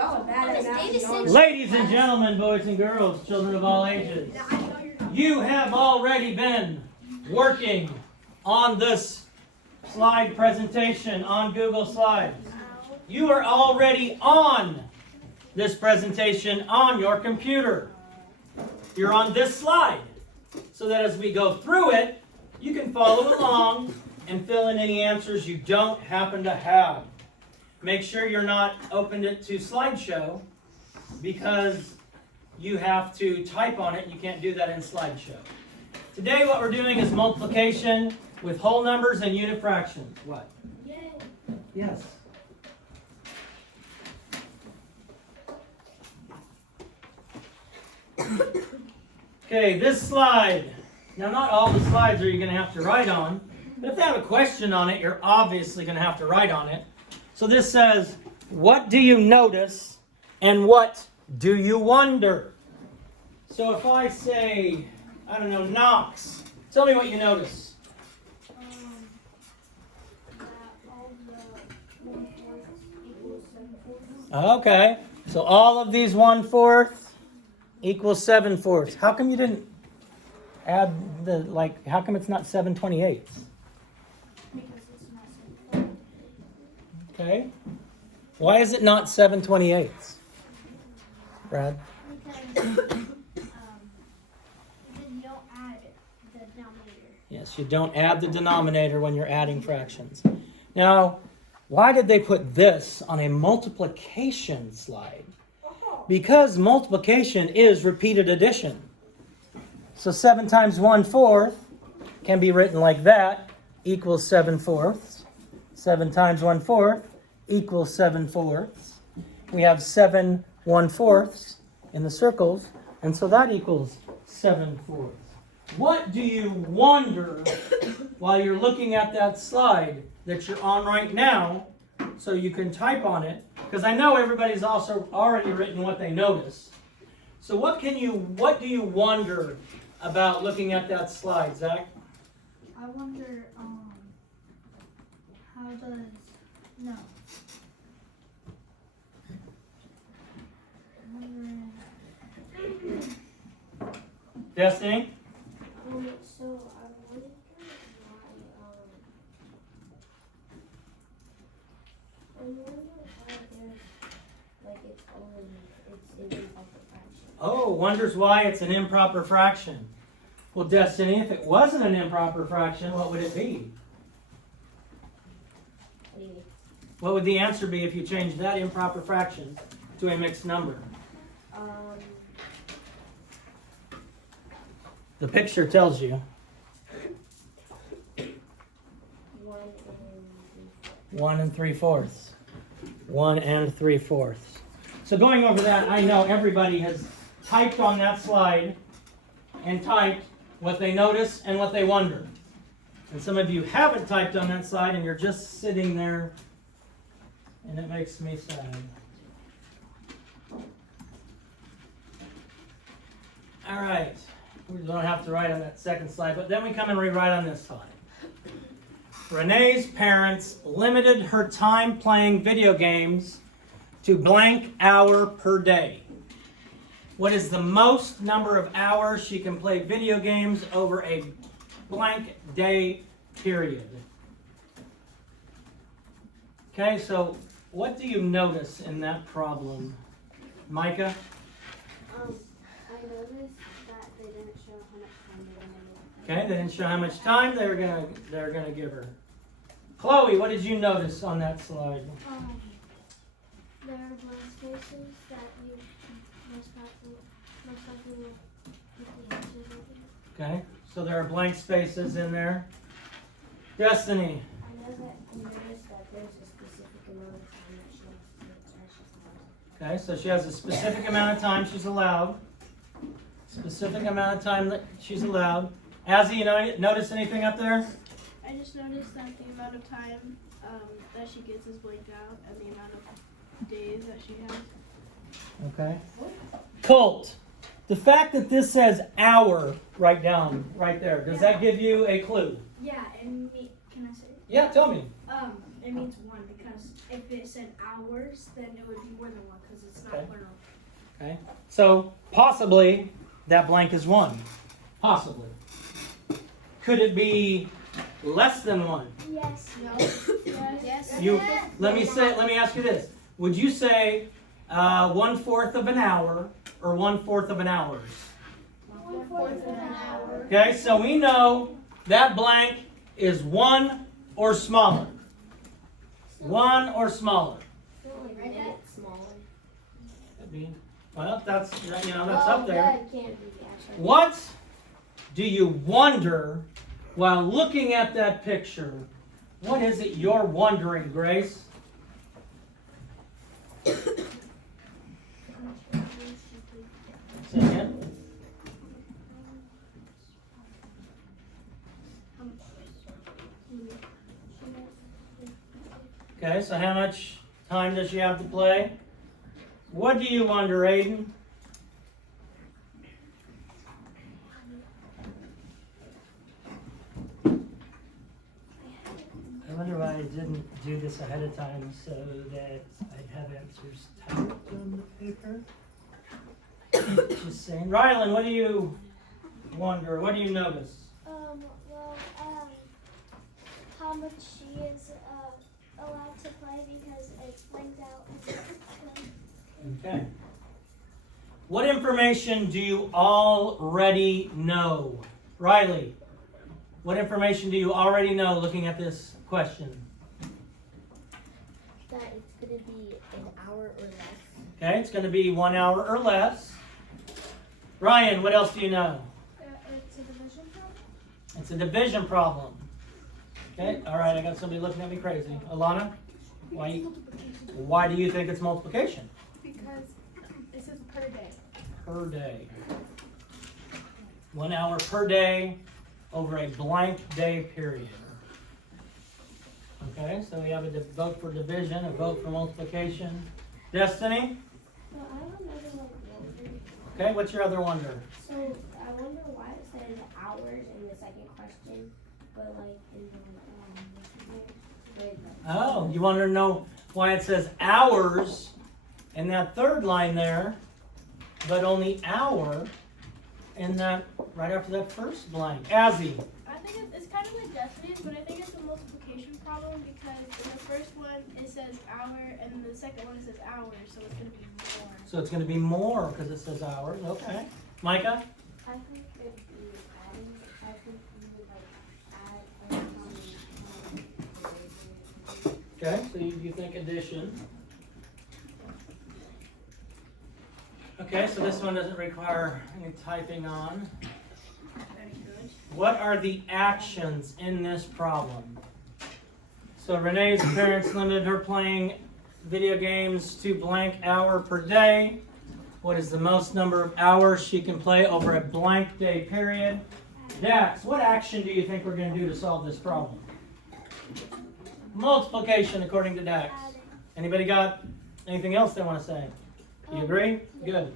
Ladies and gentlemen, boys and girls, children of all ages, you have already been working on this slide presentation on Google Slides. You are already on this presentation on your computer. You're on this slide, so that as we go through it, you can follow along and fill in any answers you don't happen to have. Make sure you're not opened it to slideshow, because you have to type on it. You can't do that in slideshow. Today what we're doing is multiplication with whole numbers and unit fractions. What? Yay. Yes. Okay, this slide. Now not all the slides are you going to have to write on, but if they have a question on it, you're obviously going to have to write on it. So this says, what do you notice and what do you wonder? So if I say, I don't know, Knox, tell me what you notice. That all the 1/4 equals 7/4. Okay, so all of these 1/4 equals 7/4. How come you didn't add how come it's not 7/28? Because it's not 7/4. Okay. Why is it not 7/28? Brad? Because you don't add the denominator. Yes, you don't add the denominator when you're adding fractions. Now, why did they put this on a multiplication slide? Because multiplication is repeated addition. So 7 times 1/4 can be written like that, equals 7/4. 7 times 1/4 equals 7/4. We have 7 1/4 in the circles, and so that equals 7/4. What do you wonder while you're looking at that slide that you're on right now, so you can type on it? Because I know everybody's also already written what they notice. So what do you wonder about looking at that slide, Zach? I wonder, how does, no. I'm wondering, Destiny? so I wonder why, it's improper fraction. Oh, wonders why it's an improper fraction. Well, Destiny, if it wasn't an improper fraction, what would it be? What would the answer be if you changed that improper fraction to a mixed number? The picture tells you. 1 3/4. 1 3/4. So going over that, I know everybody has typed on that slide and typed what they notice and what they wonder. And some of you haven't typed on that slide and you're just sitting there, and it makes me sad. All right. We don't have to write on that second slide, but then we come and rewrite on this slide. Renee's parents limited her time playing video games to blank hour per day. What is the most number of hours she can play video games over a blank day period? Okay, so what do you notice in that problem? Micah? I noticed that they didn't show how much time they wanted. Okay, they didn't show how much time they were gonna give her. Chloe, what did you notice on that slide? There are blank spaces that you most likely will put the answers in. Okay, so there are blank spaces in there. Destiny. I noticed that there's a specific amount of time that she has to Okay, so she has a specific amount of time she's allowed. Specific amount of time that she's allowed. Azzy, you notice anything up there? I just noticed that the amount of time that she gets is blanked out, and the amount of days that she has. Okay. Colt, the fact that this says hour right there, does that give you a clue? Yeah, and can I say? Yeah, tell me. It means 1 because if it said hours, then it would be more than one because it's not Okay. plural. Okay. So possibly that blank is 1. Possibly. Could it be less than 1? Yes. No. Yes. You let me ask you this. Would you say 1/4 of an hour or 1/4 of an hours? 1/4 of an hour. Okay, so we know that blank is 1 or smaller. 1 or smaller. Right, that's smaller. Could be. Well, that's up there. That can't be actually. What do you wonder while looking at that picture? What is it you're wondering, Grace? Say again. Okay, so how much time does she have to play? What do you wonder, Aiden? I wonder why I didn't do this ahead of time so that I'd have answers typed on the paper. Just saying. Rylan, what do you wonder? What do you notice? Well, how much she is allowed to play because it's blanked out. Okay. What information do you already know? Riley, what information do you already know looking at this question? That it's going to be an hour or less. Okay, it's going to be 1 hour or less. Ryan, what else do you know? It's a division problem. It's a division problem. Okay, all right, I got somebody looking at me crazy. Alana, why do you think it's multiplication? Because it says per day. Per day. 1 hour per day over a blank day period. Okay, so we have a vote for division, a vote for multiplication. Destiny? Well, I have another wonder. Okay, what's your other wonder? So I wonder why it said hours in the second question, but like in the Oh, you want to know why it says hours in that third line there, but only hour in that right after that first blank. Azzy. I think it's kind of like Destiny's, but I think it's a multiplication problem because in the first one it says hour, and in the second one it says hours, so it's going to be more. So it's going to be more because it says hours. Okay. Micah? I think it'd be adding. I think you would like add Okay, so you think addition. Okay, so this one doesn't require any typing on. Very good. What are the actions in this problem? So Renee's parents limited her playing video games to blank hour per day. What is the most number of hours she can play over a blank day period? Dax, what action do you think we're going to do to solve this problem? Multiplication, according to Dax. Anybody got anything else they want to say? You agree? Good.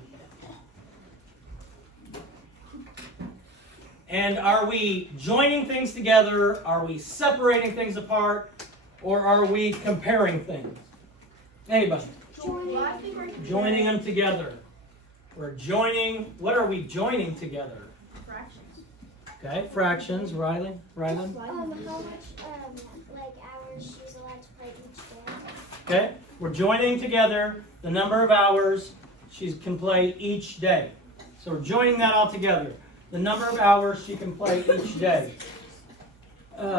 And are we joining things together? Are we separating things apart? Or are we comparing things? Anybody? Joining them together. We're joining. What are we joining together? Fractions. Okay, fractions. Rylan? how much like hours she's allowed to play each day? Okay, we're joining together the number of hours she can play each day. So we're joining that all together. The number of hours she can play each day.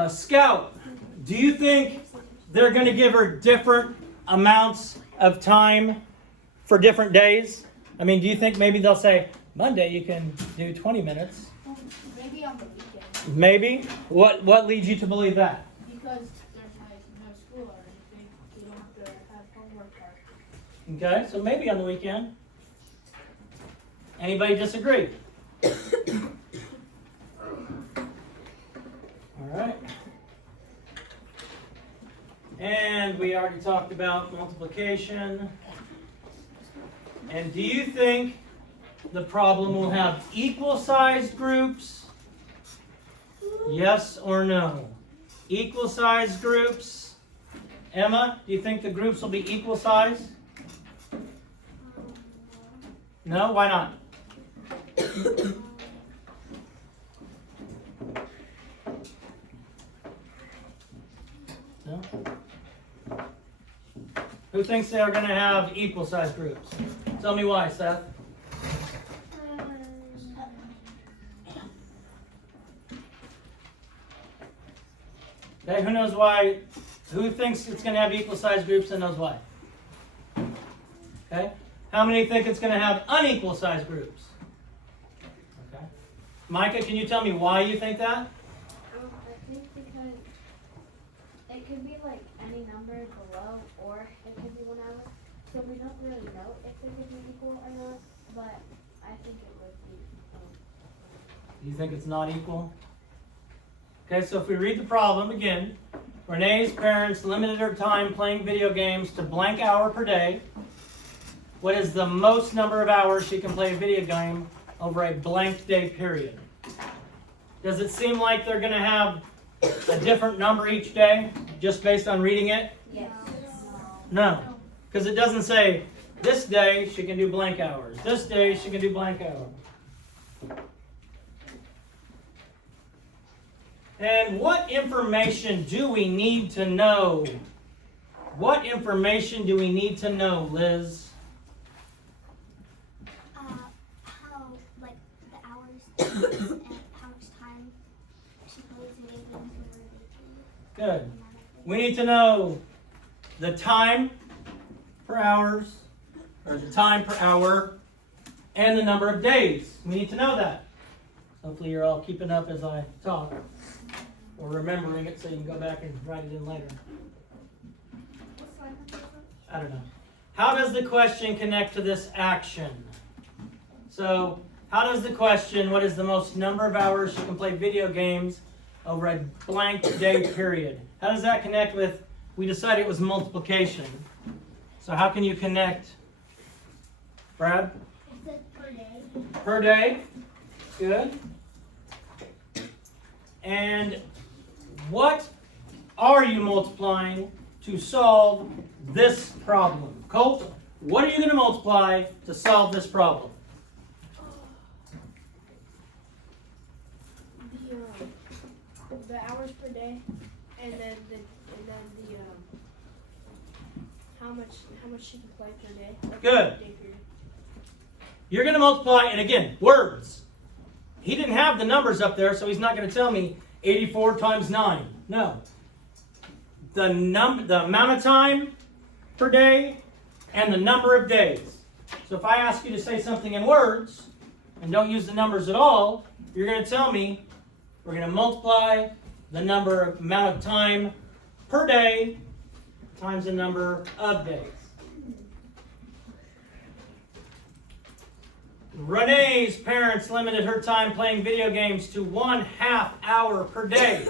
Scout, do you think they're going to give her different amounts of time for different days? I mean, do you think maybe they'll say, Monday you can do 20 minutes? Maybe on the weekend. Maybe? What leads you to believe that? Because there's like no school or anything. You don't have to have homework or... Okay, so maybe on the weekend. Anybody disagree? All right. And we already talked about multiplication. And do you think the problem will have equal sized groups? Yes or no? Equal sized groups Emma, do you think the groups will be equal size? No? Why not? No? Who thinks they are going to have equal size groups? Tell me why, Seth. Okay, who knows why? Who thinks it's going to have equal size groups and knows why? Okay. How many think it's going to have unequal size groups? Okay. Micah, can you tell me why you think that? I think because it could be like any number below, or it could be 1 hour. So we don't really know if it could be equal or not, but I think it would be. You think it's not equal? Okay, so if we read the problem again, Renee's parents limited her time playing video games to blank hour per day. What is the most number of hours she can play a video game over a blank day period? Does it seem like they're going to have a different number each day, just based on reading it? Yes. No, because it doesn't say, this day she can do blank hours. This day she can do blank hours. And what information do we need to know? What information do we need to know, Liz? How, like, the hours and how much time she plays video games over the day. Good. We need to know the time per hours, or the time per hour, and the number of days. We need to know that. Hopefully you're all keeping up as I talk, or remembering it so you can go back and write it in later. I don't know. How does the question connect to this action? So, how does the question, what is the most number of hours you can play video games over a blank day period? How does that connect with, we decided it was multiplication. So how can you connect? Brad? It said per day. Per day. Good. And what are you multiplying to solve this problem? Colt, what are you going to multiply to solve this problem? The hours per day, and then the how much she can play per day. Like Good. Day period. You're going to multiply, and again, words. He didn't have the numbers up there, so he's not going to tell me 84 times 9. No. The amount of time per day and the number of days. So if I ask you to say something in words and don't use the numbers at all, you're going to tell me we're going to multiply the amount of time per day times the number of days. Renee's parents limited her time playing video games to 1/2 hour per day.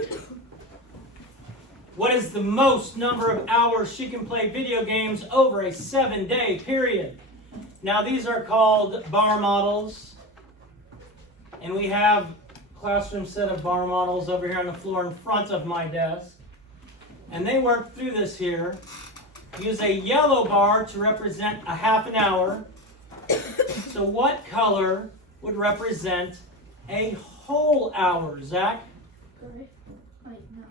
What is the most number of hours she can play video games over a 7-day period? Now these are called bar models. And we have a classroom set of bar models over here on the floor in front of my desk. And they work through this here. Use a yellow bar to represent a 1/2 an hour. So what color would represent a whole hour, Zach? Wait, no.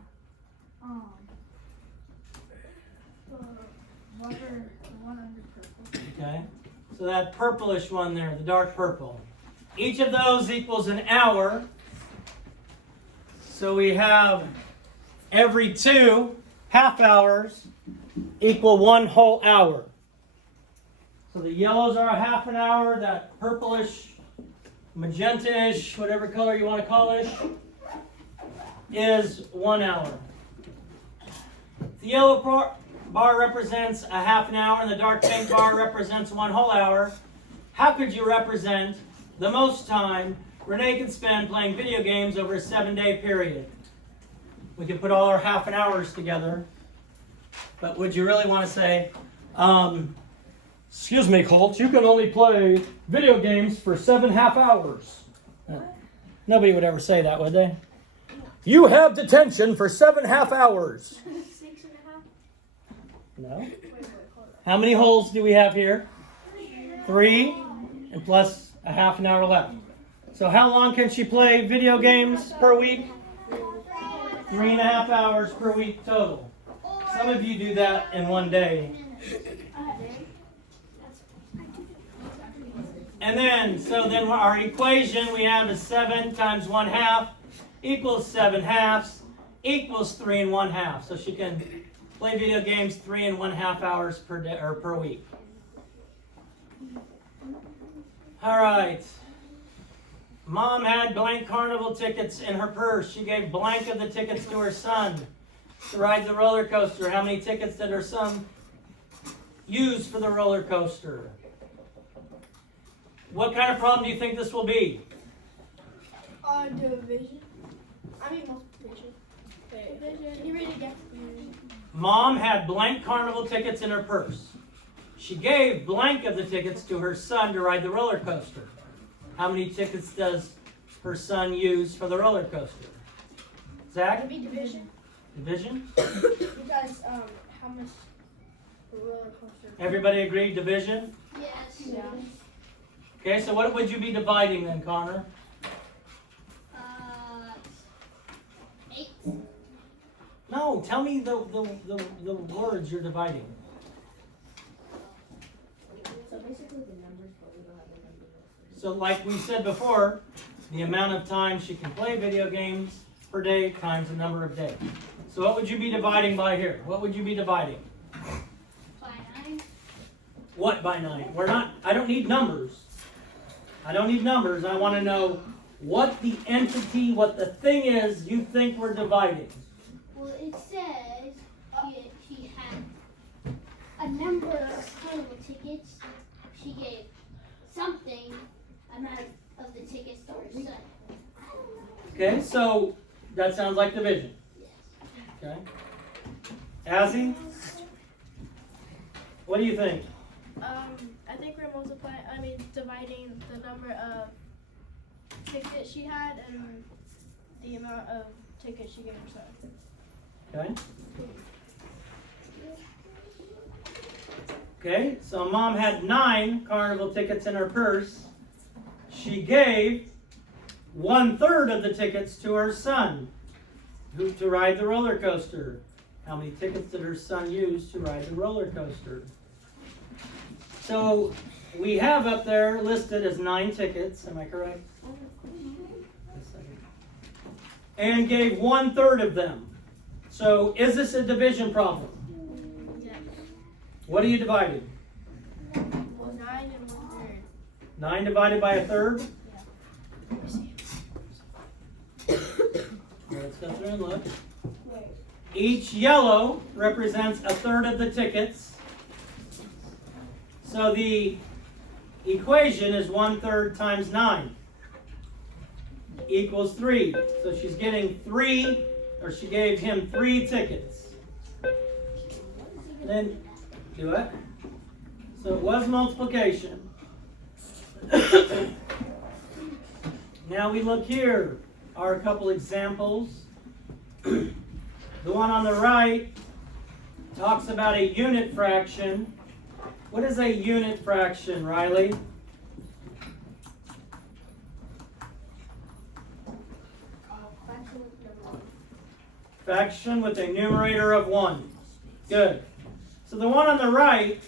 The one under purple. Okay, so that purplish one there, the dark purple. Each of those equals an hour. So we have every 2 half hours equal 1 whole hour. So the yellows are a 1/2 an hour, that purplish, magenta-ish, whatever color you want to call it, is 1 hour. The yellow bar represents a 1/2 an hour and the dark pink bar represents 1 whole hour. How could you represent the most time Renee can spend playing video games over a 7-day period? We could put all our 1/2 an hours together, but would you really want to say, excuse me, Colt, you can only play video games for 7 1/2 hours? Nobody would ever say that, would they? You have detention for 7 1/2 hours. 6 1/2. No. Wait, hold on. How many holes do we have here? 3, and plus a half an hour left. So how long can she play video games per week? 3.5 hours per week total. Some of you do that in one day. And then our equation we have is 7 times 1/2 equals 7/2 equals 3 1/2. So she can play video games 3 1/2 hours per day or per week. All right. Mom had blank carnival tickets in her purse. She gave blank of the tickets to her son to ride the roller coaster. How many tickets did her son use for the roller coaster? What kind of problem do you think this will be? Division. I mean multiplication. Division. Can you read it again? Mom had blank carnival tickets in her purse. She gave blank of the tickets to her son to ride the roller coaster. How many tickets does her son use for the roller coaster? Zach? It'd be division. Division? Because how much the roller coaster? Everybody agree division? Yes. Yeah. Okay, so what would you be dividing then, Connor? 8. No, tell me the words you're dividing. So basically the numbers, but we don't have the numbers. So like we said before, the amount of time she can play video games per day times the number of days. So what would you be dividing by here? What would you be dividing? By 9. What by 9? I don't need numbers. I don't need numbers. I want to know what the entity, what the thing is you think we're dividing. Well, it says she had a number of carnival tickets. She gave something amount of the tickets to her son. Okay, so that sounds like division. Yes. Okay. Azzy? What do you think? I think we're dividing the number of tickets she had and the amount of tickets she gave her son. Okay. Okay, so mom had 9 carnival tickets in her purse. She gave 1/3 of the tickets to her son to ride the roller coaster. How many tickets did her son use to ride the roller coaster? So we have up there listed as 9 tickets, am I correct? And gave 1/3 of them. So is this a division problem? Yeah. What are you dividing? Well, 9 and 1/3. 9 divided by 1/3? Let me see. Let's go through and look. Wait. Each yellow represents 1/3 of the tickets. So the equation is 1/3 times 9 equals 3. So she's getting 3, or she gave him 3 tickets. Then do it. So it was multiplication. Now we look here. Are a couple examples. The one on the right talks about a unit fraction. What is a unit fraction, Riley? Fraction with a numerator of 1. Good. So the one on the right,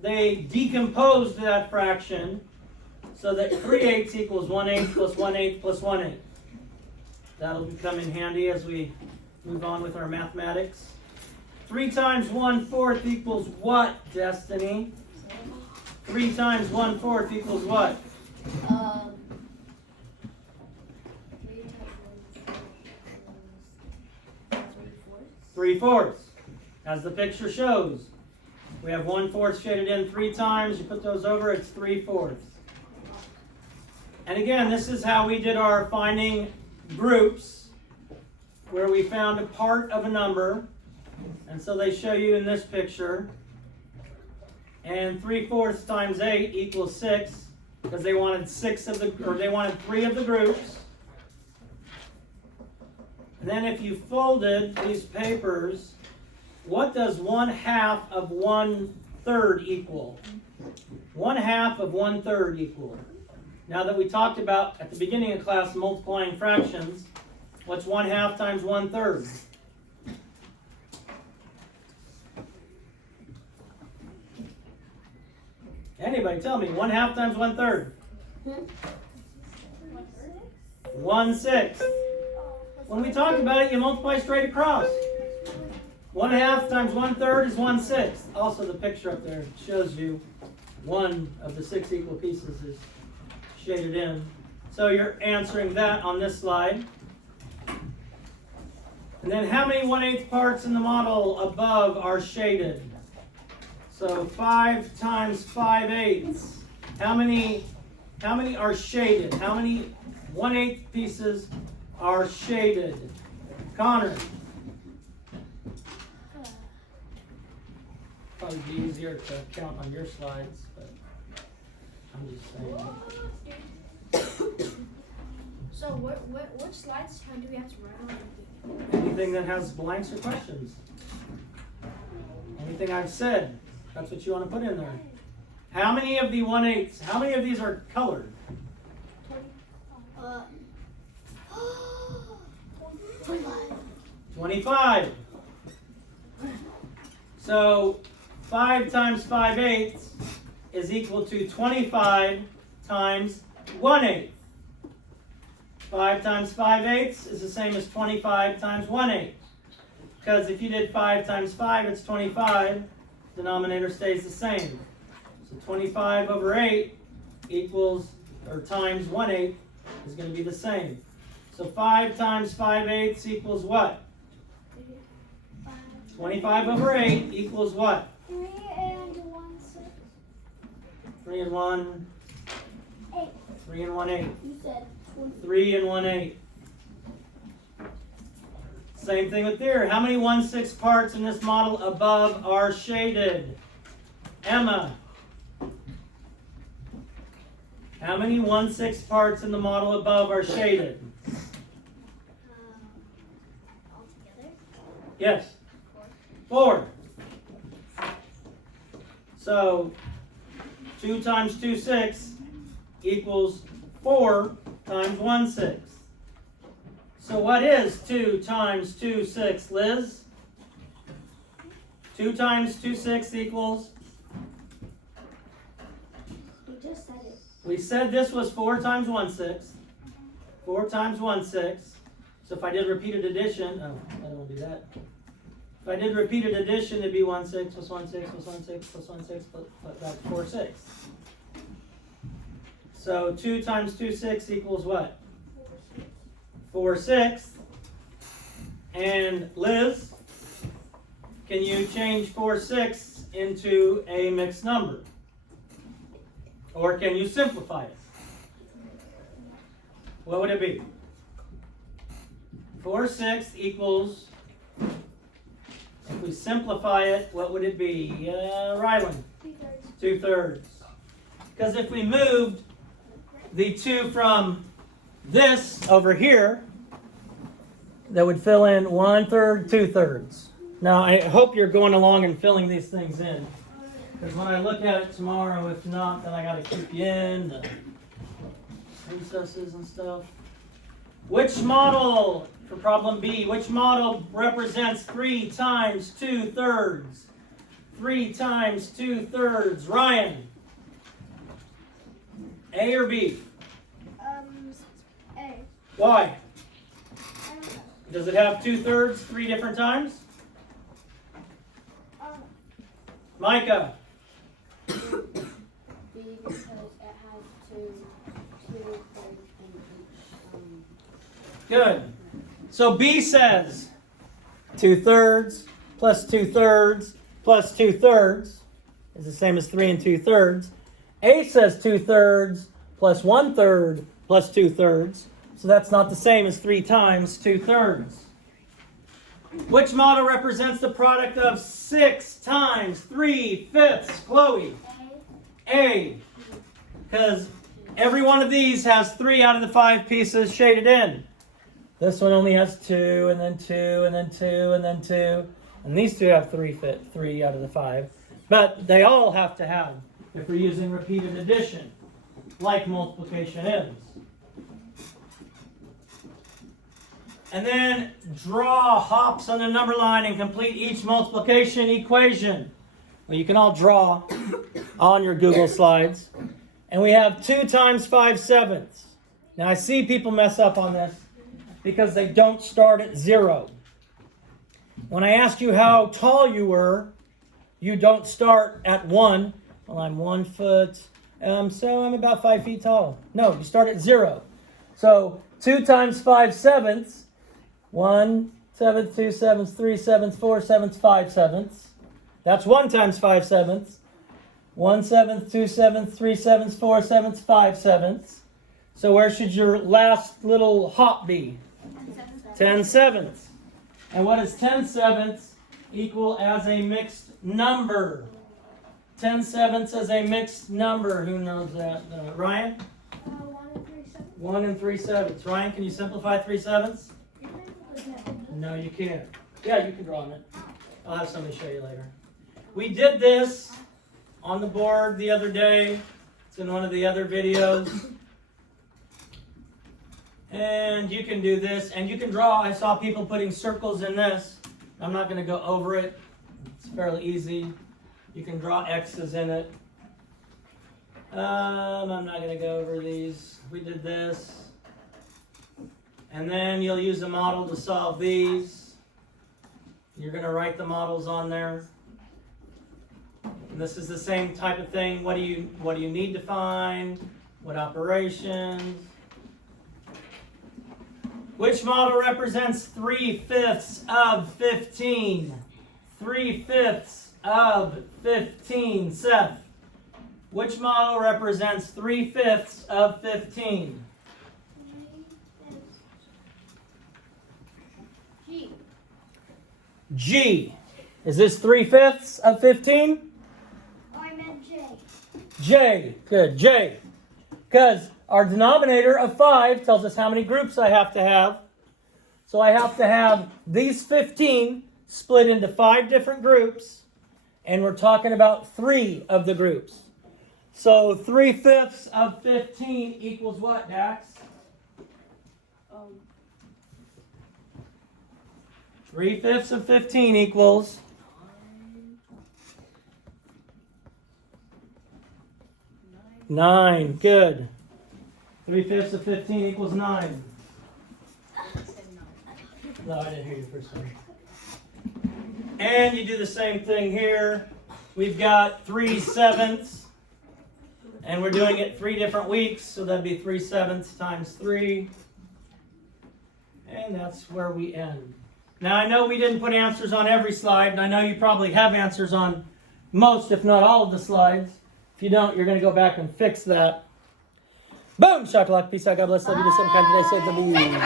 they decomposed that fraction so that 3/8 equals 1/8 plus 1/8 plus 1/8. That'll come in handy as we move on with our mathematics. 3 times 1/4 equals what, Destiny? 3 times 1/4 equals what? 3/4, as the picture shows. We have 1/4 shaded in 3 times. You put those over, it's 3/4. And again, this is how we did our finding groups, where we found a part of a number. And so they show you in this picture. And 3/4 times 8 equals 6, because they wanted 3 of the groups. And then if you folded these papers what does 1/2 of 1/3 equal? 1/2 of 1/3 equal. Now that we talked about at the beginning of class multiplying fractions, what's 1/2 times 1/3? Anybody tell me, 1/2 times 1/3? 1/6. When we talk about it, you multiply straight across. 1/2 times 1/3 is 1/6. Also, the picture up there shows you one of the 6 equal pieces is shaded in. So you're answering that on this slide. And then how many 1/8 parts in the model above are shaded? So 5 times 5/8. How many are shaded? How many 1/8 pieces are shaded? Connor. Probably be easier to count on your slides, but I'm just saying. So which slides do we have to write on? Anything that has blanks or questions. Anything I've said, that's what you want to put in there. How many of the 1/8s, how many of these are colored? 25. So 5 times 5/8 is equal to 25 times 1/8. 5 times 5/8 is the same as 25 times 1/8. Because if you did 5 times 5, it's 25. Denominator stays the same. So 25 over 8 equals, or times 1/8 is going to be the same. So 5 times 5/8 equals what? 25 over 8 equals what? 3 and 1/6. 3 and 1. 8. 3 and 1/8. You said 20. 3 and 1/8. Same thing with there. How many 1/6 parts in this model above are shaded? Emma. How many 1/6 parts in the model above are shaded? Altogether? Yes. 4. So 2 times 2/6 equals 4 times 1/6. So what is 2 times 2/6, Liz? 2 times 2/6 equals? We just said it. We said this was 4 times 1/6. 4 times 1/6. So if I did repeated addition, oh, I don't want to do that. If I did repeated addition, it'd be 1/6 plus 1/6 plus 1/6 plus 1/6, but that's 4/6. So 2 times 2/6 equals what? 4/6. And Liz, can you change 4/6 into a mixed number? Or can you simplify it? What would it be? 4/6 equals, if we simplify it, what would it be? Ryland? 2/3. Because if we moved the 2 from this over here, that would fill in 1/3, 2/3. Now, I hope you're going along and filling these things in. Because when I look at it tomorrow, if not, then I got to keep you in the recesses and stuff. Which model, for problem B, which model represents 3 times 2/3? 3 times 2/3. Ryan? A or B? A. Why? I don't know. Does it have 2/3 3 different times? Micah? B because it has two thirds in each. Good. So B says 2/3 plus 2/3 plus 2/3 is the same as 3 and 2/3. A says 2/3 plus 1/3 plus 2/3. So that's not the same as 3 times 2/3. Which model represents the product of 6 times 3/5? Chloe? A. Because every one of these has 3 out of the 5 pieces shaded in. This one only has 2, and then 2, and then 2, and then 2. And these two have 3 out of the 5. But they all have to have, if we're using repeated addition, like multiplication is. And then draw hops on the number line and complete each multiplication equation. Well, you can all draw on your Google Slides. And we have 2 times 5/7. Now I see people mess up on this because they don't start at 0. When I asked you how tall you were, you don't start at 1. Well, I'm 1 foot, so I'm about 5 feet tall. No, you start at 0. So 2 times 5/7, 1 7, 2 7, 3 7, 4 7, 5 7. That's 1 times 5/7. 1 7, 2 7, 3 7, 4 7, 5 7. So where should your last little hop be? 10/7. And what is 10/7 equal as a mixed number? 10/7 as a mixed number. Who knows that? Ryan? 1 and 3/7. Ryan, can you simplify 3/7? No, you can't. Yeah, you can draw on it. I'll have somebody show you later. We did this on the board the other day. It's in one of the other videos. And you can do this, and you can draw. I saw people putting circles in this. I'm not going to go over it. It's fairly easy. You can draw X's in it. I'm not going to go over these. We did this. And then you'll use a model to solve these. You're going to write the models on there. And this is the same type of thing. What do you need to find? What operations? Which model represents 3/5 of 15? 3/5 of 15, Seth. Which model represents 3/5 of 15? G. G. Is this 3/5 of 15? Oh, I meant J. J. Good. J. Because our denominator of 5 tells us how many groups I have to have. So I have to have these 15 split into 5 different groups. And we're talking about 3 of the groups. So 3/5 of 15 equals what, Dax? 3/5 of 15 equals 9. Good. 3/5 of 15 equals 9. No, I didn't hear you first one. And you do the same thing here. We've got 3/7, and we're doing it 3 different weeks, so that'd be 3/7 times 3. And that's where we end. Now, I know we didn't put answers on every slide, and I know you probably have answers on most, if not all, of the slides. If you don't, you're going to go back and fix that. Boom! Shakalaka, peace out, God bless, love you to some kind today, save the bee.